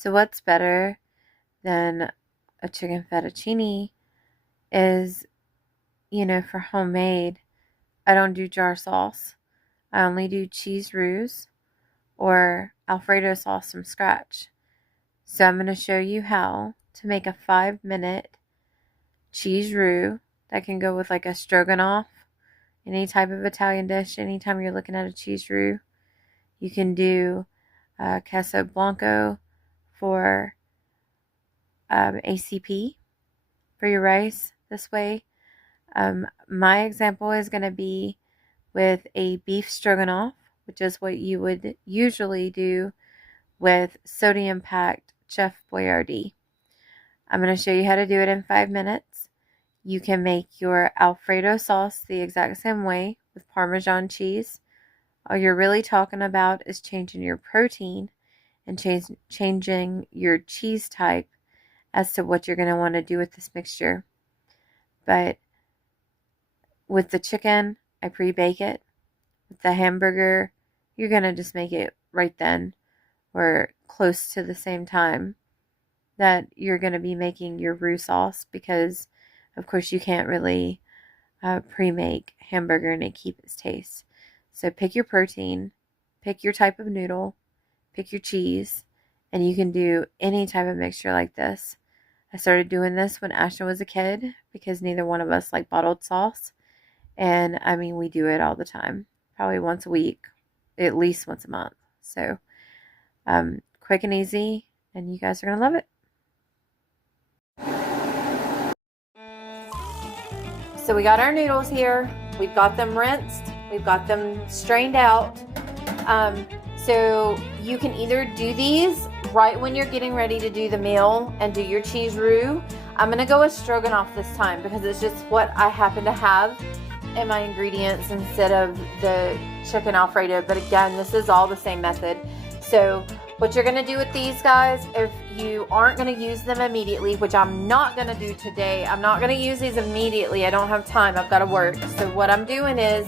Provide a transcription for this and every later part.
So what's better than a chicken fettuccine is, for homemade, I don't do jar sauce. I only do cheese roux or Alfredo sauce from scratch. So I'm going to show you how to make a 5-minute cheese roux that can go with like a stroganoff, any type of Italian dish. Anytime you're looking at a cheese roux, you can do queso blanco for ACP for your rice this way. My example is going to be with a beef stroganoff, which is what you would usually do with sodium-packed Chef Boyardee. I'm going to show you how to do it in 5 minutes. You can make your Alfredo sauce the exact same way with Parmesan cheese. All you're really talking about is changing your protein and changing your cheese type as to what you're going to want to do with this mixture. But with the chicken, I pre-bake it. With the hamburger, you're going to just make it right then or close to the same time that you're going to be making your roux sauce, because of course you can't really pre-make hamburger and it keep its taste. So pick your protein, pick your type of noodle, pick your cheese, and you can do any type of mixture like this. I started doing this when Ashton was a kid because neither one of us like bottled sauce. And I mean, we do it all the time, probably once a week, at least once a month. So quick and easy, and you guys are going to love it. So we got our noodles here. We've got them rinsed. We've got them strained out. So you can either do these right when you're getting ready to do the meal and do your cheese roux. I'm going to go with stroganoff this time because it's just what I happen to have in my ingredients instead of the chicken Alfredo. But again, this is all the same method. So what you're going to do with these guys, if you aren't going to use them immediately, which I'm not going to do today, I'm not going to use these immediately. I don't have time. I've got to work. So what I'm doing is,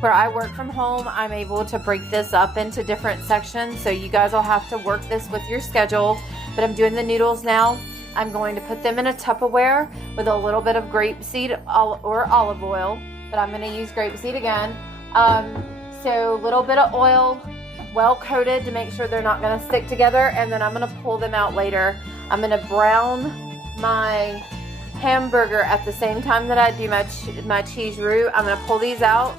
where I work from home, I'm able to break this up into different sections. So you guys will have to work this with your schedule. But I'm doing the noodles now. I'm going to put them in a Tupperware with a little bit of grapeseed or olive oil. But I'm going to use grapeseed again. So a little bit of oil, well coated to make sure they're not going to stick together. And then I'm going to pull them out later. I'm going to brown my hamburger at the same time that I do my cheese roux. I'm going to pull these out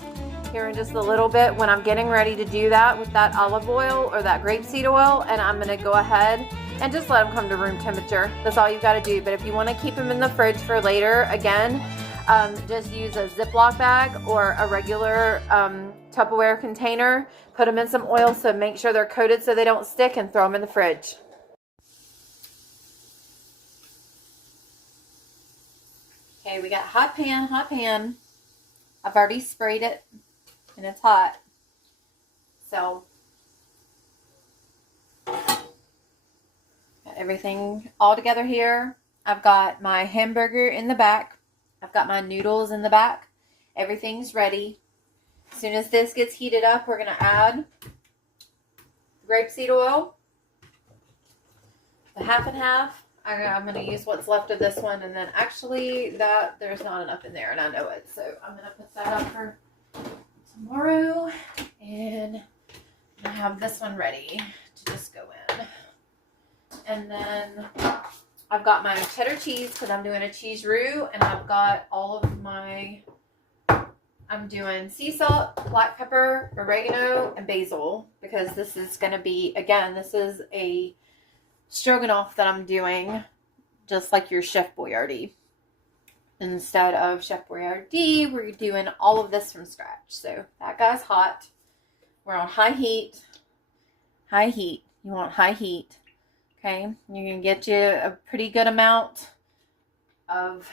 here in just a little bit when I'm getting ready to do that with that olive oil or that grapeseed oil, and I'm going to go ahead and just let them come to room temperature. That's all you've got to do. But if you want to keep them in the fridge for later, again, just use a Ziploc bag or a regular Tupperware container. Put them in some oil so make sure they're coated so they don't stick, and throw them in the fridge. Okay, we got hot pan. I've already sprayed it and it's hot. So got everything all together here. I've got my hamburger in the back. I've got my noodles in the back. Everything's ready. As soon as this gets heated up, we're going to add grapeseed oil. The half and half. I'm going to use what's left of this one, and then actually there's not enough in there, and I know it. So I'm going to put that up for tomorrow, and I have this one ready to just go in. And then I've got my cheddar cheese because I'm doing a cheese roux, and I've got all of my, I'm doing sea salt, black pepper, oregano, and basil, because this is going to be, again, this is a stroganoff that I'm doing just like your Chef Boyardee. Instead of Chef Boyardee, we're doing all of this from scratch. So that guy's hot. We're on high heat. High heat. You want high heat. Okay. You're going to get you a pretty good amount of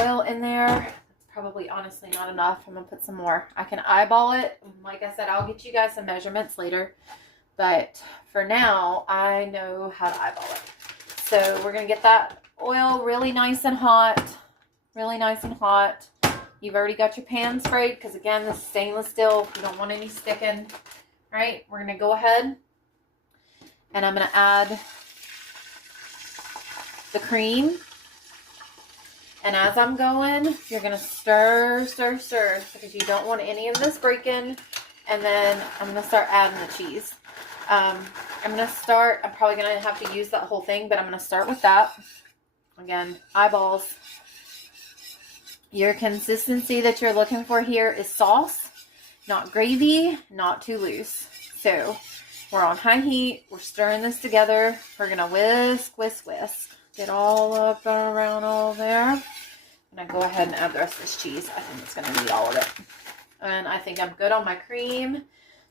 oil in there. It's probably honestly not enough. I'm going to put some more. I can eyeball it. Like I said, I'll get you guys some measurements later. But for now, I know how to eyeball it. So we're going to get that oil really nice and hot. Really nice and hot. You've already got your pan sprayed because, again, this is stainless steel. You don't want any sticking. Right? We're going to go ahead And I'm going to add the cream. And as I'm going, you're going to stir, stir, stir, because you don't want any of this breaking. And then I'm going to start adding the cheese. I'm probably going to have to use that whole thing, but I'm going to start with that. Again, eyeballs. Your consistency that you're looking for here is sauce, not gravy, not too loose. So we're on high heat. We're stirring this together. We're going to whisk, whisk, whisk. Get all up and around all there. I'm going to go ahead and add the rest of this cheese. I think it's going to need all of it. And I think I'm good on my cream.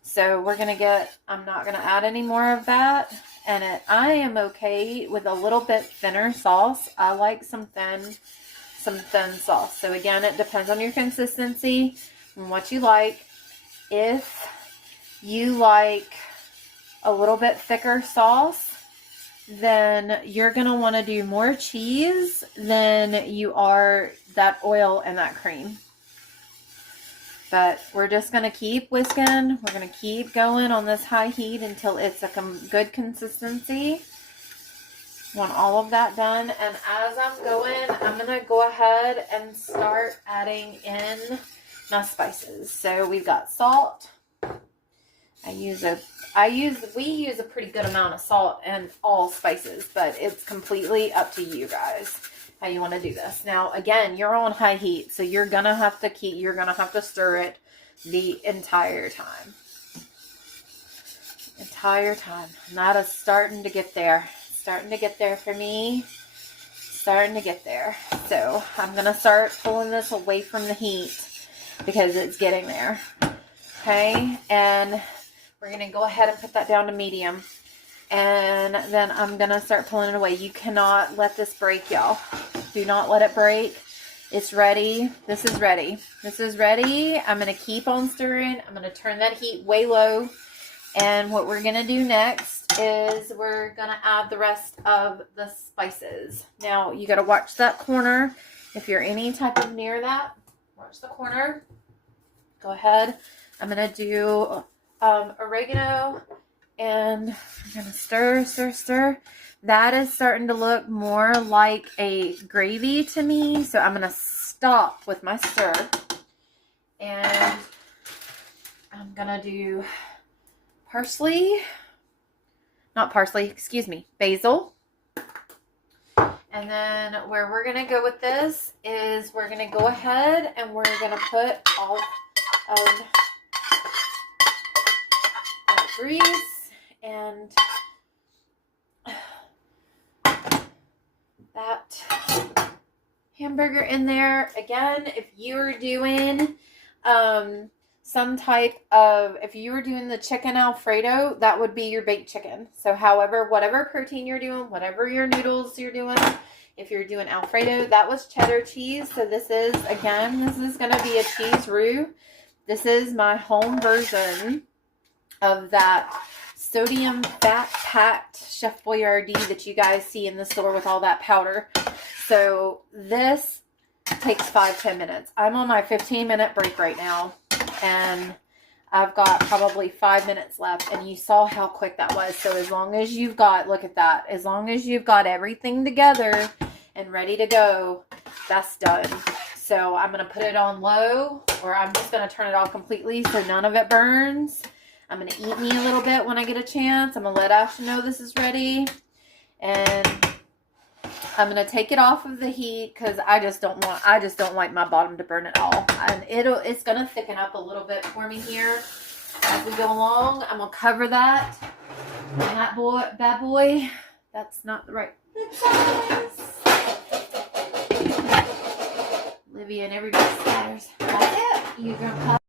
So we're going to I'm not going to add any more of that. And I am okay with a little bit thinner sauce. I like some thin sauce. So again, it depends on your consistency and what you like. If you like a little bit thicker sauce, then you're going to want to do more cheese than you are that oil and that cream. But we're just going to keep whisking. We're going to keep going on this high heat until it's a good consistency. Want all of that done. And as I'm going, I'm going to go ahead and start adding in my spices. So we've got salt. We use a pretty good amount of salt and all spices, but it's completely up to you guys how you want to do this. Now, again, you're on high heat, so you're going to have to stir it the entire time. And that is starting to get there. Starting to get there for me. Starting to get there. So I'm going to start pulling this away from the heat because it's getting there. Okay. And we're going to go ahead and put that down to medium. And then I'm going to start pulling it away. You cannot let this break, y'all. Do not let it break. It's ready. This is ready. This is ready. I'm going to keep on stirring. I'm going to turn that heat way low. And what we're going to do next is we're going to add the rest of the spices. Now, you got to watch that corner. If you're any type of near that, watch the corner. Go ahead. I'm going to do oregano. And I'm going to stir, stir, stir. That is starting to look more like a gravy to me. So I'm going to stop with my stir. And I'm going to do basil. And then where we're going to go with this is we're going to go ahead and we're going to put all of that grease and that hamburger in there. Again, if you're doing if you were doing the chicken Alfredo, that would be your baked chicken. So whatever protein you're doing, whatever your noodles you're doing, if you're doing Alfredo, that was cheddar cheese. So this is going to be a cheese roux. This is my home version of that sodium fat packed Chef Boyardee that you guys see in the store with all that powder. So this takes 5-10 minutes. I'm on my 15-minute break right now, and I've got probably 5 minutes left, and you saw how quick that was. So as long as you've got, look at that, as long as you've got everything together and ready to go, that's done. So I'm going to put it on low, or I'm just going to turn it off completely so none of it burns. I'm going to eat me a little bit when I get a chance. I'm going to let Ashton know this is ready. And I'm going to take it off of the heat because I just don't like my bottom to burn at all. And it's going to thicken up a little bit for me here as we go along. I'm going to cover that. And that bad boy, that's not the right size. Olivia and everybody scatters. That's it. You're going to